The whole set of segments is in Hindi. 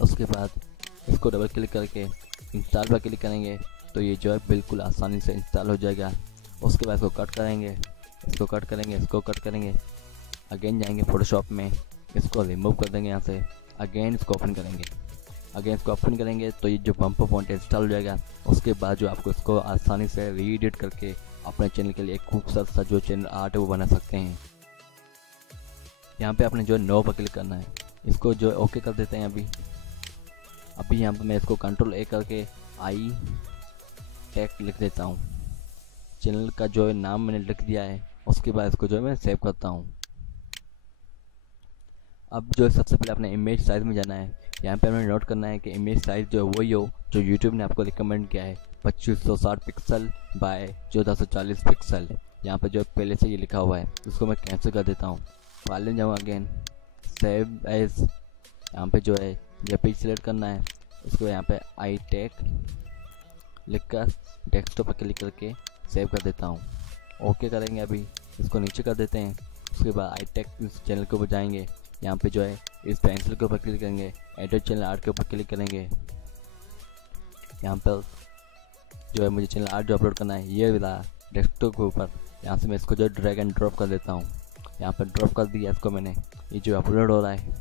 उसके बाद इसको डबल क्लिक करके इंस्टॉल पर क्लिक करेंगे तो ये जो है बिल्कुल आसानी से इंस्टॉल हो जाएगा। उसके बाद इसको कट करेंगे, इसको कट करेंगे, इसको कट करेंगे, अगेन जाएंगे फ़ोटोशॉप में, इसको रिमूव कर देंगे यहाँ से, अगेन इसको ओपन करेंगे, अगेन इसको ओपन करेंगे तो ये जो बम्पर फॉन्ट इंस्टॉल हो जाएगा। उसके बाद जो आपको इसको आसानी से रीएडिट करके अपने चैनल के लिए एक खूबसूरत सा जो चैनल आर्ट है वो बना सकते हैं। यहाँ पे आपने जो है नो पर क्लिक करना है, इसको जो है ओके कर देते हैं। अभी यहाँ पर मैं इसको कंट्रोल ए करके आई टेक लिख देता हूँ। चैनल का जो है नाम मैंने लिख दिया है। उसके बाद इसको जो है मैं सेव करता हूँ। अब जो है सबसे पहले अपने इमेज साइज़ में जाना है। यहाँ पे हमें नोट करना है कि इमेज साइज़ जो है वही हो जो यूट्यूब ने आपको रिकमेंड किया है, 2560 पिक्सल बाय 1440 पिक्सल। यहाँ पे जो पहले से ये लिखा हुआ है, उसको मैं कैंसिल कर देता हूँ। फाइल में जाऊँ, अगेन सेव एज, यहाँ पे जो है जेपीजी सेलेक्ट करना है, उसको यहाँ पे आई टेक लिख कर डेस्कटॉप पर क्लिक करके सेव कर देता हूँ। ओके करेंगे, अभी इसको नीचे कर देते हैं। उसके बाद आई टेक चैनल के ऊपर जाएंगे, यहाँ पे जो है इस पेंसिल के ऊपर क्लिक करेंगे, एडिट चैनल आर्ट के ऊपर क्लिक करेंगे। यहाँ पर जो है मुझे चैनल आर्ट जो अपलोड करना है ये वाला डेस्कटॉप के ऊपर, यहाँ से मैं इसको जो ड्रैग एंड ड्रॉप कर देता हूँ। यहाँ पर ड्रॉप कर दिया इसको मैंने, ये जो अपलोड हो रहा है।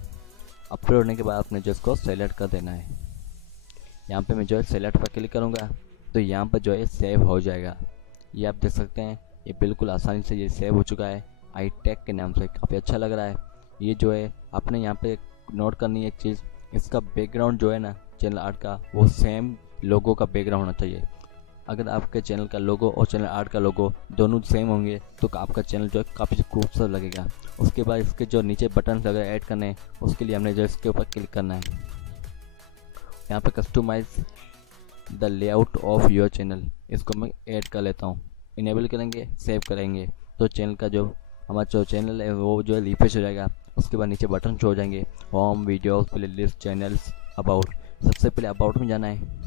अपलोड होने के बाद आपने जो इसको सेलेक्ट कर देना है। यहाँ पे मैं जो है सेलेक्ट पर क्लिक करूँगा तो यहाँ पर जो है सेव हो जाएगा। ये आप देख सकते हैं, ये बिल्कुल आसानी से ये सेव हो चुका है आई टेक के नाम से। काफ़ी अच्छा लग रहा है। ये जो है आपने यहाँ पे नोट करनी है एक चीज़, इसका बैकग्राउंड जो है ना चैनल आर्ट का, वो सेम लोगो का बैकग्राउंड होना चाहिए। अगर आपके चैनल का लोगो और चैनल आर्ट का लोगो दोनों सेम होंगे तो आपका चैनल जो है काफ़ी खूबसूरत लगेगा। उसके बाद इसके जो नीचे बटन वगैरह ऐड करने हैं, उसके लिए हमने जो इसके ऊपर क्लिक करना है। यहाँ पे customize the layout of your channel, इसको मैं ऐड कर लेता हूँ। इनेबल करेंगे, सेव करेंगे तो चैनल का जो हमारा जो चैनल है वो जो है रिफ्रेश हो जाएगा। उसके बाद नीचे बटन शो हो जाएंगे, home, videos, playlist, channels, about. सबसे पहले अबाउट में जाना है।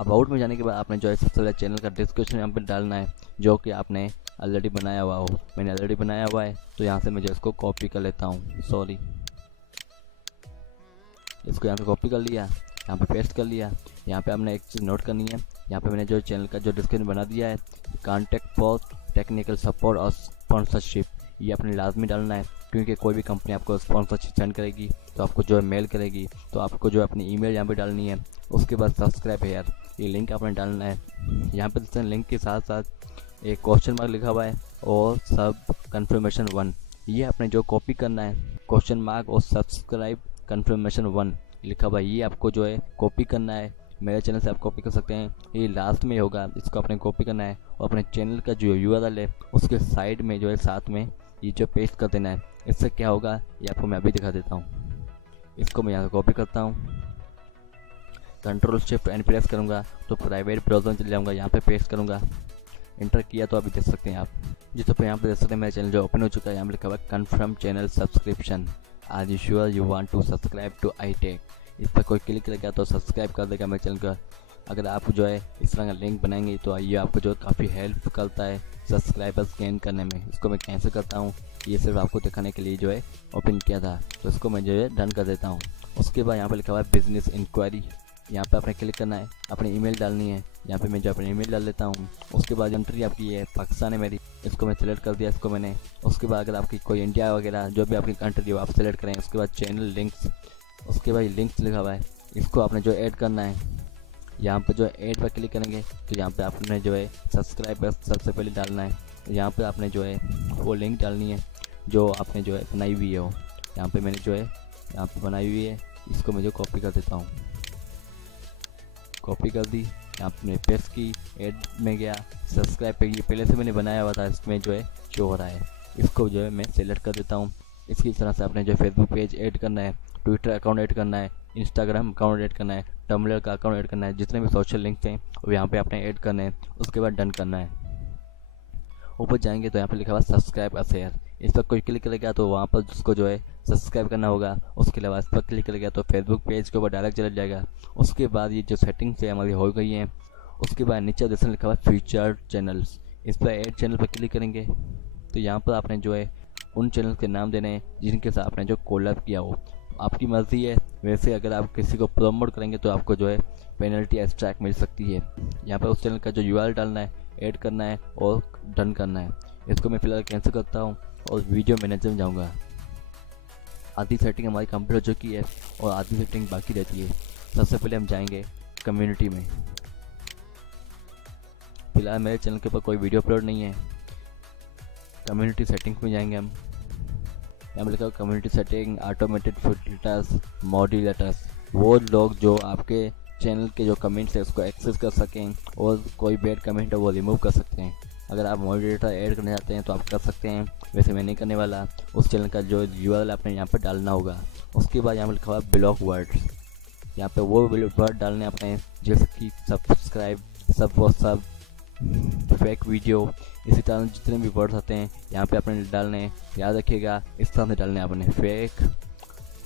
अबाउट में जाने के बाद आपने जो है सबसे पहले चैनल का डिस्क्रिप्शन यहाँ पर डालना है जो कि आपने ऑलरेडी बनाया हुआ हो। मैंने ऑलरेडी बनाया हुआ है तो यहाँ से मैं जो इसको कॉपी कर लेता हूँ। सॉरी, इसको यहाँ पे कॉपी कर लिया, यहाँ पे पेस्ट कर लिया। यहाँ पे आपने एक चीज़ नोट करनी है, यहाँ पे मैंने जो चैनल का जो डिस्क्रिप्शन बना दिया है, कॉन्टैक्ट फॉर टेक्निकल सपोर्ट और स्पॉन्सरशिप, ये आपने लाजमी डालना है क्योंकि कोई भी कंपनी आपको स्पॉन्सरशिप सेंड करेगी तो आपको जो है मेल करेगी, तो आपको जो है अपनी ईमेल यहाँ पे डालनी है। उसके बाद सब्सक्राइब हेयर, ये लिंक आपने डालना है। यहाँ पे लिंक के साथ साथ एक क्वेश्चन मार्क लिखा हुआ है और सब कन्फर्मेशन 1, ये आपने जो कॉपी करना है। क्वेश्चन मार्क और सब्सक्राइब कन्फर्मेशन 1 लिखा हुआ है, ये आपको जो है कॉपी करना है। मेरे चैनल से आप कॉपी कर सकते हैं, ये लास्ट में होगा, इसको आपने कॉपी करना है और अपने चैनल का जो यूआरएल है उसके साइड में जो है साथ में ये जो पेस्ट कर देना है। इससे क्या होगा ये आपको मैं अभी दिखा देता हूँ। इसको मैं यहाँ से कॉपी करता हूँ, कंट्रोल शिफ्ट एंड प्रेस करूँगा तो प्राइवेट ब्राउज़र में चले जाऊँगा, यहाँ पे पेस्ट करूँगा, इंटर किया तो अभी देख सकते हैं आप। जिस पर यहाँ पे देख सकते हैं मेरा चैनल जो ओपन हो चुका है। यहाँ पे लिखा हुआ है confirm channel subscription, are you sure you want to subscribe to I tech. इस पर कोई क्लिक करेगा तो सब्सक्राइब कर देगा मेरे चैनल का। अगर आप जो है इस तरह का लिंक बनाएंगे तो ये आपको जो काफ़ी हेल्प करता है सब्सक्राइबर्स गेन करने में। इसको मैं कैंसिल करता हूँ, ये सिर्फ आपको दिखाने के लिए जो है ओपन किया था, तो इसको मैं जो है डन कर देता हूँ। उसके बाद यहाँ पर लिखा हुआ है बिजनेस इंक्वायरी, यहाँ पे आपने क्लिक करना है, अपनी ईमेल डालनी है। यहाँ पे मैं जो अपनी ईमेल डाल लेता हूँ। उसके बाद कंट्री आपकी है पाकिस्तान है मेरी, इसको मैं सेलेक्ट कर दिया इसको मैंने। उसके बाद अगर आपकी कोई इंडिया वगैरह जो भी आपकी कंट्री हो आप सेलेक्ट करें। उसके बाद चैनल लिंक्स, उसके बाद लिंक्स लिखा हुआ है, इसको आपने जो ऐड करना है। यहाँ पे जो ऐड पर क्लिक करेंगे तो यहाँ पे आपने जो है सब्सक्राइब सबसे पहले डालना है। यहाँ पे आपने जो है वो लिंक डालनी है जो आपने जो है बनाई हुई है। वो यहाँ पे मैंने जो है यहाँ पे बनाई हुई है, इसको मैं जो कॉपी कर देता हूँ। कॉपी कर दी, यहाँ पे मैंने पेस्ट की, ऐड में गया, सब्सक्राइब पे ये पहले से मैंने बनाया हुआ था, इसमें जो है शो हो रहा है। इसको जो है मैं सेलेक्ट कर देता हूँ। इसकी तरह से आपने जो फेसबुक पेज ऐड करना है, ट्विटर अकाउंट ऐड करना है, इंस्टाग्राम अकाउंट ऐड करना है, टम्बलर का अकाउंट ऐड करना है, जितने भी सोशल लिंक्स हैं वो यहाँ पे आपने ऐड करने हैं। उसके बाद डन करना है। ऊपर जाएंगे तो यहाँ पे लिखा हुआ सब्सक्राइब शेयर, इस पर कोई क्लिक करेगा तो वहाँ पर उसको जो है सब्सक्राइब करना होगा। उसके अलावा इस पर क्लिक करेगा तो फेसबुक पेज के ऊपर डायरेक्ट चला जाएगा। उसके बाद ये जो सेटिंग्स है हमारी हो गई हैं। उसके बाद नीचे जैसे लिखा हुआ फीचर चैनल्स, इस पर ऐड चैनल पर क्लिक करेंगे तो यहाँ पर आपने जो है उन चैनल के नाम देने हैं जिनके साथ आपने जो कोलैब किया हो। आपकी मर्ज़ी है। वैसे अगर आप किसी को प्रमोट करेंगे तो आपको जो है पेनल्टी स्ट्राइक मिल सकती है। यहाँ पर उस चैनल का जो URL डालना है, ऐड करना है और डन करना है। इसको मैं फ़िलहाल कैंसिल करता हूँ और वीडियो मैनेजर में जाऊँगा। आधी सेटिंग हमारी कंप्लीट हो चुकी है और आधी सेटिंग बाकी रहती है। सबसे पहले हम जाएंगे कम्युनिटी में। फिलहाल मेरे चैनल के ऊपर कोई वीडियो अपलोड नहीं है। कम्युनिटी सेटिंग्स में जाएंगे हम। यहाँ पर लिखा community setting, automated filters, modulators. वो लोग जो आपके चैनल के जो कमेंट्स है उसको एक्सेस कर सकें और कोई बैड कमेंट है वो रिमूव कर सकते हैं। अगर आप मॉड्यूलेटर ऐड करना चाहते हैं तो आप कर सकते हैं। वैसे मैं नहीं करने वाला। उस चैनल का जो URL आपने यहाँ पर डालना होगा। उसके बाद यहाँ पर लिखा हुआ ब्लॉक वर्ड्स। यहाँ पे वो वर्ड डालने अपने, जैसे कि सब्सक्राइब, सब वो सब, फेक वीडियो, इसी तरह जितने भी वर्ड्स आते हैं यहाँ पे आपने डालने हैं। याद रखिएगा इस तरह से डालने हैं आपने। फेक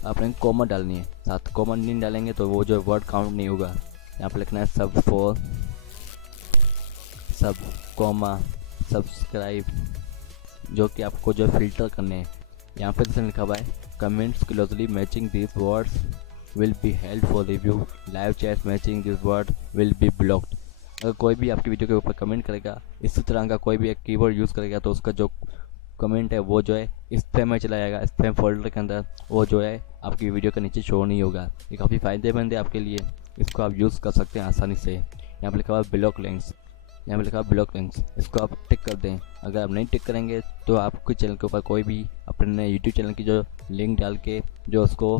आपने कॉमा डालनी है, साथ कॉमा नहीं डालेंगे तो वो जो वर्ड काउंट नहीं होगा। यहाँ पे लिखना है सब फॉर, सब कॉमा, सब्सक्राइब, जो कि आपको जो फिल्टर करने हैं। यहाँ पे जैसे लिखा हुआ है comments closely matching this words will be held for review, live chat matching this word will be blocked। अगर कोई भी आपकी वीडियो के ऊपर कमेंट करेगा, इसी तरह का कोई भी एक कीवर्ड यूज़ करेगा तो उसका जो कमेंट है वो जो है स्पैम में चला जाएगा, स्पैम फोल्डर के अंदर। वो जो है आपकी वीडियो के नीचे शो नहीं होगा। ये काफ़ी फ़ायदेमंद है आपके लिए, इसको आप यूज़ कर सकते हैं आसानी से। यहाँ पर लिखा हुआ ब्लॉक लिंक्स, यहाँ पर लिखा हुआ ब्लॉक लिंक्स, इसको आप टिक कर दें। अगर आप नहीं टिक करेंगे तो आपके चैनल के ऊपर कोई भी अपने यूट्यूब चैनल की जो लिंक डाल के जो उसको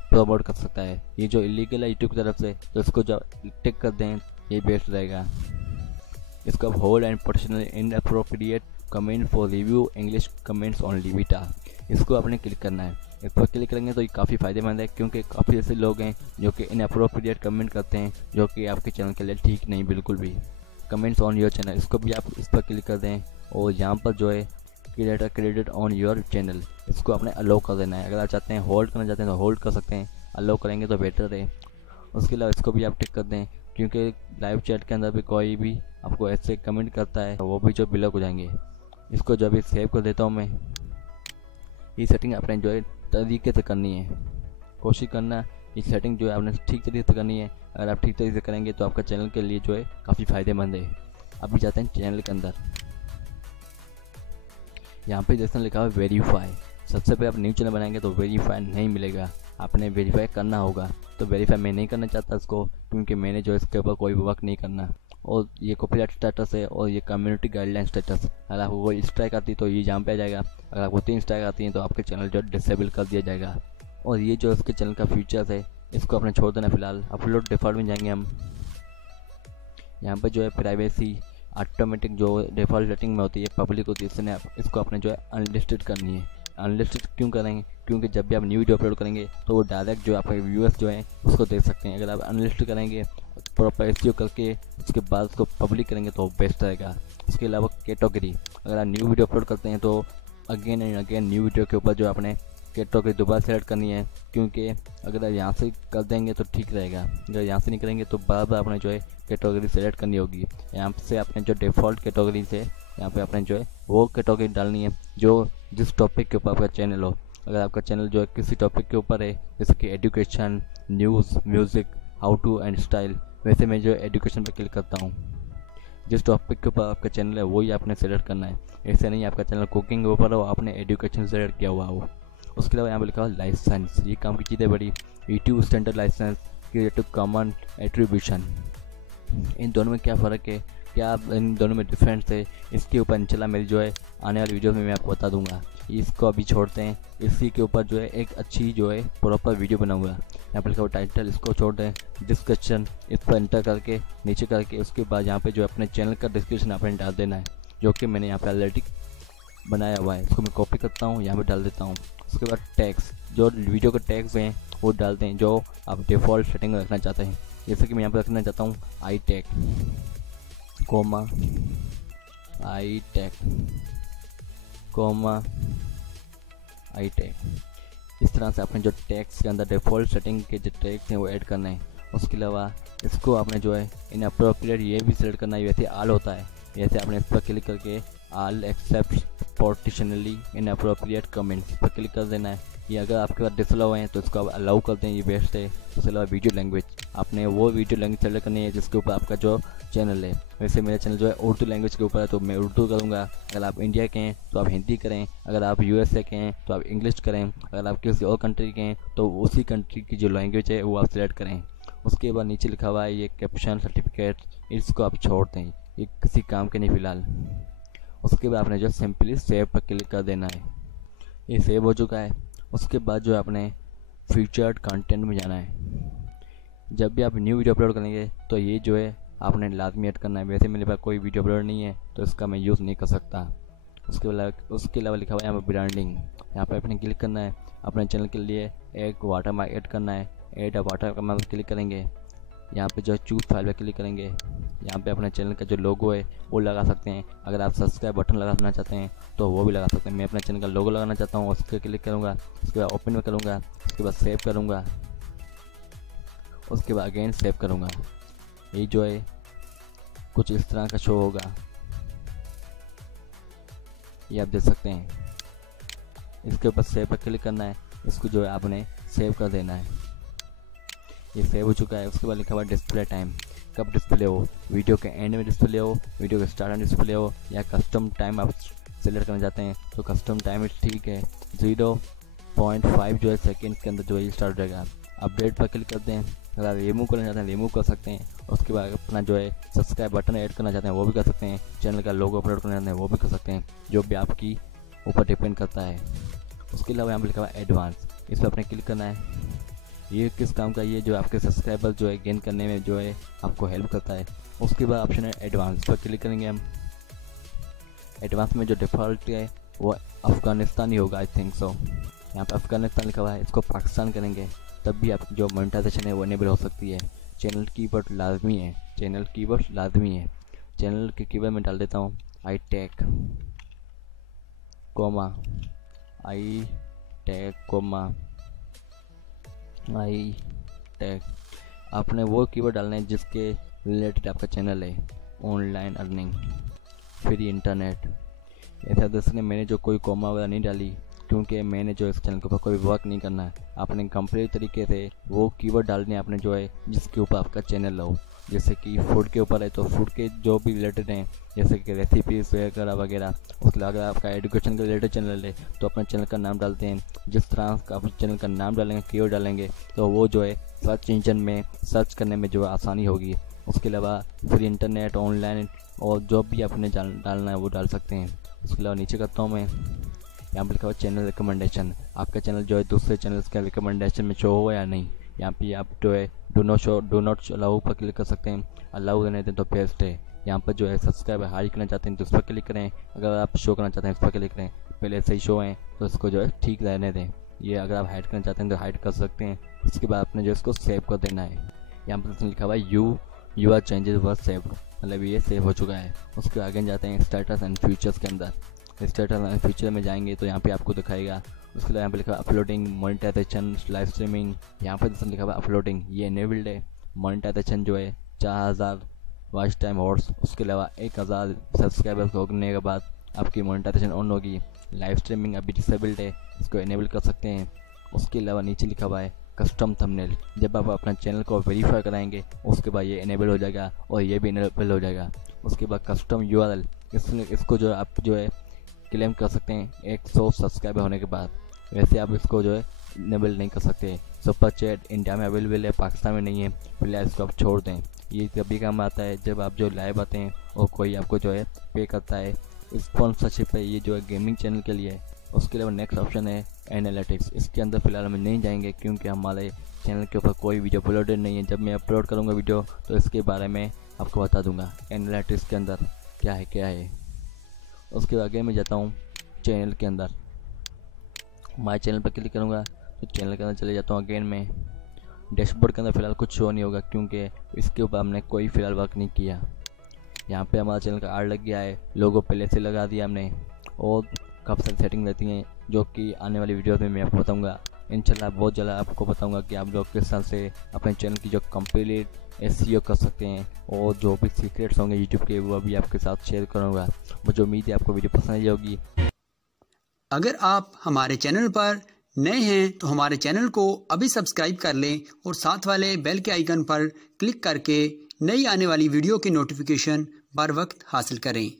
प्रमोट कर सकता है। ये जो इलीगल है यूट्यूब की तरफ से, तो इसको जो टिक कर दें ये बेस्ट रहेगा। इसको अब hold and potential inappropriate comment for review English comments only beta, इसको आपने क्लिक करना है। इस पर क्लिक करेंगे तो ये काफ़ी फ़ायदेमंद है, क्योंकि काफ़ी ऐसे लोग हैं जो कि इनअप्रोप्रिएट कमेंट करते हैं जो कि आपके चैनल के लिए ठीक नहीं बिल्कुल भी। कमेंट्स ऑन योर चैनल, इसको भी आप इस पर क्लिक कर दें और यहाँ पर जो है creator credit on your channel, इसको आपने अलो कर देना है। अगर आप चाहते हैं होल्ड करना चाहते हैं तो होल्ड कर सकते हैं, अलो करेंगे तो बेटर है। उसके अलावा इसको भी आप टिक कर दें, क्योंकि लाइव चैट के अंदर भी कोई भी आपको ऐसे कमेंट करता है वो भी जो ब्लॉक हो जाएंगे। इसको जो अभी सेव कर देता हूँ मैं। ये सेटिंग आपने जो है तरीके से करनी है, कोशिश करना ये सेटिंग जो है आपने ठीक तरीके से करनी है। अगर आप ठीक तरीके से करेंगे तो आपका चैनल के लिए जो है काफ़ी फ़ायदेमंद है। अभी जाते हैं चैनल के अंदर। यहाँ पे जैसे लिखा हुआ वेरीफाई, सबसे पहले आप न्यू चैनल बनाएंगे तो वेरीफाई नहीं मिलेगा, आपने वेरीफाई करना होगा। तो वेरीफाई मैं नहीं करना चाहता इसको, क्योंकि मैंने जो इसके ऊपर कोई वर्क नहीं करना। और ये कॉपीराइट स्टेटस है और ये कम्युनिटी गाइडलाइन स्टेटस। अगर आपको कोई स्ट्राइक आती तो ये यहाँ पे आ जाएगा। अगर आपको 3 स्ट्राइक आती हैं तो आपके चैनल जो डिसेबल कर दिया जाएगा। और ये जो इसके चैनल का फीचर्स है इसको आपने छोड़ देना फिलहाल। अपलोड डिफ़ॉल्ट में जाएंगे हम। यहाँ पर जो है प्राइवेसी ऑटोमेटिक जो डिफ़ॉल्ट सेटिंग में होती है पब्लिक होती है, इसको आपने जो है अनलिस्टेड करनी है। अनलिस्टेड क्यों करेंगे? क्योंकि जब भी आप न्यू वीडियो अपलोड करेंगे तो वो डायरेक्ट जो आपके व्यूअर्स जो हैं उसको देख सकते हैं। अगर आप अनलिस्टेड करेंगे प्रॉपर एसईओ करके उसके बाद उसको पब्लिक करेंगे तो बेस्ट रहेगा। उसके अलावा कैटेगरी, अगर आप न्यू वीडियो अपलोड करते हैं तो again and again new video के ऊपर जो आपने कैटेगरी दोबारा सेलेक्ट करनी है, क्योंकि अगर आप यहाँ से कर देंगे तो ठीक रहेगा। अगर यहाँ से नहीं करेंगे तो बार बार आपने जो है कैटेगरी सेलेक्ट करनी होगी। यहाँ से आपने जो डिफ़ॉल्ट कैटेगरी से यहाँ पे आपने जो है वो कैटेगरी डालनी है जो जिस टॉपिक के ऊपर आपका चैनल हो। अगर आपका चैनल जो है किसी टॉपिक के ऊपर है जैसे कि education, news, music, how to and style, वैसे मैं जो एजुकेशन पर क्लिक करता हूँ। जिस टॉपिक के ऊपर आपका चैनल है वही आपने सेलेक्ट करना है। ऐसे नहीं आपका चैनल कुकिंग के ऊपर हो आपने एजुकेशन सेलेक्ट किया हुआ हो। उसके अलावा यहाँ पर लिखा हुआ लाइसेंस, ये काम की चीज़ें बड़ी। YouTube standard licence, creative common attribution, इन दोनों में क्या फ़र्क है, क्या इन दोनों में डिफरेंस है, इसके ऊपर इंशाल्लाह मेरी जो है आने वाली वीडियो में मैं आपको बता दूंगा। इसको अभी छोड़ते हैं, इसी के ऊपर जो है एक अच्छी जो है प्रॉपर वीडियो बनाऊंगा। यहाँ पर लिखा हुआ टाइटल, इसको छोड़ दें। डिस्क्रिप्शन, इस पर एंटर करके नीचे करके उसके बाद यहाँ पे जो अपने चैनल का डिस्क्रिप्शन आपने डाल देना है, जो कि मैंने यहाँ पे ऑलरेडी बनाया हुआ है। इसको मैं कॉपी करता हूँ, यहाँ पे डाल देता हूँ। उसके बाद टैग्स, जो वीडियो के टैग्स हैं वो डालते हैं जो आप डिफ़ॉल्ट सेटिंग में रखना चाहते हैं। जैसे कि मैं यहाँ पर रखना चाहता हूँ I tag, comma I tag, comma I tag. इस तरह से आपने जो टैग्स के अंदर डिफ़ॉल्ट सेटिंग के जो टैग्स हैं वो ऐड करना है। उसके अलावा इसको आपने जो है इन अप्रोप्रिएट ये भी सेलेक्ट करना है। वैसे आल होता है, जैसे आपने इस पर क्लिक करके आल एक्सेप्ट पोर्टिशनली इन अप्रोप्रिएट कमेंट्स पर क्लिक कर देना है। ये अगर आपके पास डिसअलाउ है तो इसको आप अलाउ कर दें, ये बेस्ट है। इसके अलावा वीडियो लैंग्वेज, आपने वो वीडियो लैंग्वेज सेलेक्ट करनी है जिसके ऊपर आपका जो चैनल है। वैसे मेरा चैनल जो है उर्दू लैंग्वेज के ऊपर है तो मैं उर्दू करूँगा। अगर आप इंडिया के हैं तो आप हिंदी करें, अगर आप USA के हैं तो आप इंग्लिश करें, अगर आप किसी और कंट्री के हैं तो उसी कंट्री की जो लैंग्वेज है वो आप सिलेक्ट करें। उसके बाद नीचे लिखा हुआ है ये कैप्शन सर्टिफिकेट, इसको आप छोड़ दें, ये किसी काम के नहीं फ़िलहाल। उसके बाद आपने जो सिंपली सेव पर क्लिक कर देना है, ये सेव हो चुका है। उसके बाद जो आपने फीचर्ड कंटेंट में जाना है। जब भी आप न्यू वीडियो अपलोड करेंगे तो ये जो है आपने लाजमी ऐड करना है। वैसे मेरे पास कोई वीडियो अपलोड नहीं है तो इसका मैं यूज़ नहीं कर सकता। उसके अलावा लिखा हुआ है यहाँ पर ब्रांडिंग, यहाँ पर आपने क्लिक करना है। अपने चैनल के लिए एक वाटरमार्क ऐड करना है, ऐड अ वाटरमार्क क्लिक करेंगे। यहाँ पे जो है चूज़ फाइल पर क्लिक करेंगे। यहाँ पे अपने चैनल का जो लोगो है वो लगा सकते हैं। अगर आप सब्सक्राइब बटन लगाना चाहते हैं तो वो भी लगा सकते हैं। मैं अपने चैनल का लोगो लगाना चाहता हूँ, उस पर क्लिक करूँगा। उसके बाद ओपन में करूँगा, उसके बाद सेव करूँगा, उसके बाद अगेन सेव करूँगा। ये जो है कुछ इस तरह का शो होगा, ये आप देख सकते हैं। इसके ऊपर सेव पर क्लिक करना है, इसको जो है आपने सेव कर देना है। ये सेव हो चुका है। उसके बाद लिखा हुआ डिस्प्ले टाइम, कब डिस्प्ले हो, वीडियो के एंड में डिस्प्ले हो, वीडियो के स्टार्ट में डिस्प्ले हो, या कस्टम टाइम आप सेलेक्ट करना चाहते हैं तो कस्टम टाइम ठीक है। 0.5 जो है सेकेंड के अंदर जो है ये स्टार्ट हो जाएगा। अपडेट पर क्लिक करते हैं। अगर आप रिमूव करना चाहते हैं रिमूव कर सकते हैं। उसके बाद अपना जो है सब्सक्राइब बटन ऐड करना चाहते हैं वो भी कर सकते हैं। चैनल का लोगो अपलोड करना चाहते हैं वो भी कर सकते हैं, जो भी आपकी ऊपर डिपेंड करता है। उसके अलावा यहाँ पर लिखा हुआ एडवांस, इस पर आपने क्लिक करना है। ये किस काम का, ये जो आपके सब्सक्राइबर जो है गेन करने में जो है आपको हेल्प करता है। उसके बाद ऑप्शन है एडवांस, पर क्लिक करेंगे हम। एडवांस में जो डिफ़ॉल्ट है वो अफ़गानिस्तान ही होगा, आई थिंक सो। यहाँ पे अफ़गानिस्तान लिखा हुआ है, इसको पाकिस्तान करेंगे तब भी आप जो मोनेटाइजेशन है वो इनेबल हो सकती है। चैनल कीवर्ड लाजमी है, चैनल कीवर्ड लाजमी है। चैनल के कीवर्ड में डाल देता हूँ I tag comma I tag. आपने वो कीवर्ड डालना है जिसके रिलेटेड आपका चैनल है। Online earning, free internet. ऐसा दोस्तों मैंने जो कोई कॉमा वगैरह नहीं डाली क्योंकि मैंने जो इस चैनल के ऊपर कोई वर्क नहीं करना है। आपने कंप्लीट तरीके से वो कीवर्ड डालने हैं आपने जो है जिसके ऊपर आपका चैनल हो। जैसे कि फूड के ऊपर है तो फूड के जो भी रिलेटेड हैं, जैसे कि रेसिपीज वगैरह वगैरह। उसके अलावा अगर आपका एजुकेशन के रिलेटेड चैनल है तो अपने चैनल का नाम डालते हैं। जिस तरह का अपने चैनल का नाम डालेंगे, कीवर्ड डालेंगे तो वो जो है सर्च इंजन में सर्च करने में जो है आसानी होगी। उसके अलावा फ्री इंटरनेट, ऑनलाइन और जो भी आपने डालना है वो डाल सकते हैं। उसके अलावा नीचे करता हूँ मैं, यहाँ पर लिखा हुआ चैनल रिकमेंडेशन। आपका चैनल जो है दूसरे चैनल्स का रिकमेंडेशन में शो हो या नहीं। यहाँ पे आप जो है डू नॉट अलाउ पर क्लिक कर सकते हैं। अलाउ करने दें तो बेस्ट है। यहाँ पर जो है सब्सक्राइब हाइड करना चाहते हैं तो उस पर क्लिक करें। अगर आप शो करना चाहते हैं उस पर क्लिक करें। पहले से ही शो है तो इसको जो है ठीक रहने दें। ये अगर आप हाइड करना चाहते हैं तो हाइड कर सकते हैं। उसके बाद आपने जो इसको सेव कर देना है। यहाँ पर लिखा हुआ है your changes were saved, मतलब ये सेव हो चुका है। उसके आगे जाते हैं स्टेटस एंड फीचर्स के अंदर। स्टेटस एंड फीचर में जाएंगे तो यहाँ पे आपको दिखाएगा। उसके बाद यहाँ पे लिखा है अपलोडिंग, मोनेटाइजेशन, लाइव स्ट्रीमिंग। यहाँ पर जैसे लिखा हुआ है अपलोडिंग, ये इनेबल्ड है। मोनेटाइजेशन जो है 4000 वॉच टाइम हॉर्स। उसके अलावा 1000 सब्सक्राइबर्स होने के बाद आपकी मोनेटाइजेशन ऑन होगी। लाइव स्ट्रीमिंग अभी डिसेबल्ड है, इसको इनेबल कर सकते हैं। उसके अलावा नीचे लिखा हुआ है कस्टम थंबनेल, जब आप अपना चैनल को वेरीफाई कराएंगे उसके बाद ये इनेबल हो जाएगा और ये भी इनेबल हो जाएगा। उसके बाद कस्टम URL, इसको जो आप जो है क्लेम कर सकते हैं 100 सब्सक्राइबर होने के बाद। वैसे आप इसको जो है इनेबल नहीं कर सकते। सुपर चैट इंडिया में अवेलेबल है, पाकिस्तान में नहीं है, फिलहाल इसको आप छोड़ दें। ये कभी काम आता है जब आप जो लाइव आते हैं और कोई आपको जो है पे करता है। स्पॉन्सरशिप है, ये जो है गेमिंग चैनल के लिए। उसके अलावा नेक्स्ट ऑप्शन है एनालिटिक्स। इसके अंदर फिलहाल हम नहीं जाएंगे क्योंकि हमारे चैनल के ऊपर कोई वीडियो अपलोडेड नहीं है। जब मैं अपलोड करूँगा वीडियो तो इसके बारे में आपको बता दूंगा एनालिटिक्स के अंदर क्या है। उसके आगे मैं जाता हूँ चैनल के अंदर। माय चैनल पर क्लिक करूँगा तो चैनल के अंदर चले जाता हूँ। अगेन में डैशबोर्ड के अंदर फ़िलहाल कुछ शो नहीं होगा क्योंकि इसके ऊपर हमने कोई फ़िलहाल वर्क नहीं किया। यहाँ पे हमारा चैनल का आर्ट लग गया है, लोगो पहले से लगा दिया हमने और काफ़ी सारी सेटिंग रहती हैं जो कि आने वाली वीडियो में मैं आपको बताऊँगा। इंशाल्लाह बहुत जल्द आपको बताऊँगा कि आप लोग किस तरह से अपने चैनल की जो कंप्लीट SEO कर सकते हैं और जो भी सीक्रेट्स होंगे यूट्यूब के वो भी आपके साथ शेयर करूँगा। मुझे उम्मीद है आपको वीडियो पसंद आई होगी। अगर आप हमारे चैनल पर नए हैं तो हमारे चैनल को अभी सब्सक्राइब कर लें और साथ वाले बेल के आइकन पर क्लिक करके नई आने वाली वीडियो की नोटिफिकेशन बर वक्त हासिल करें।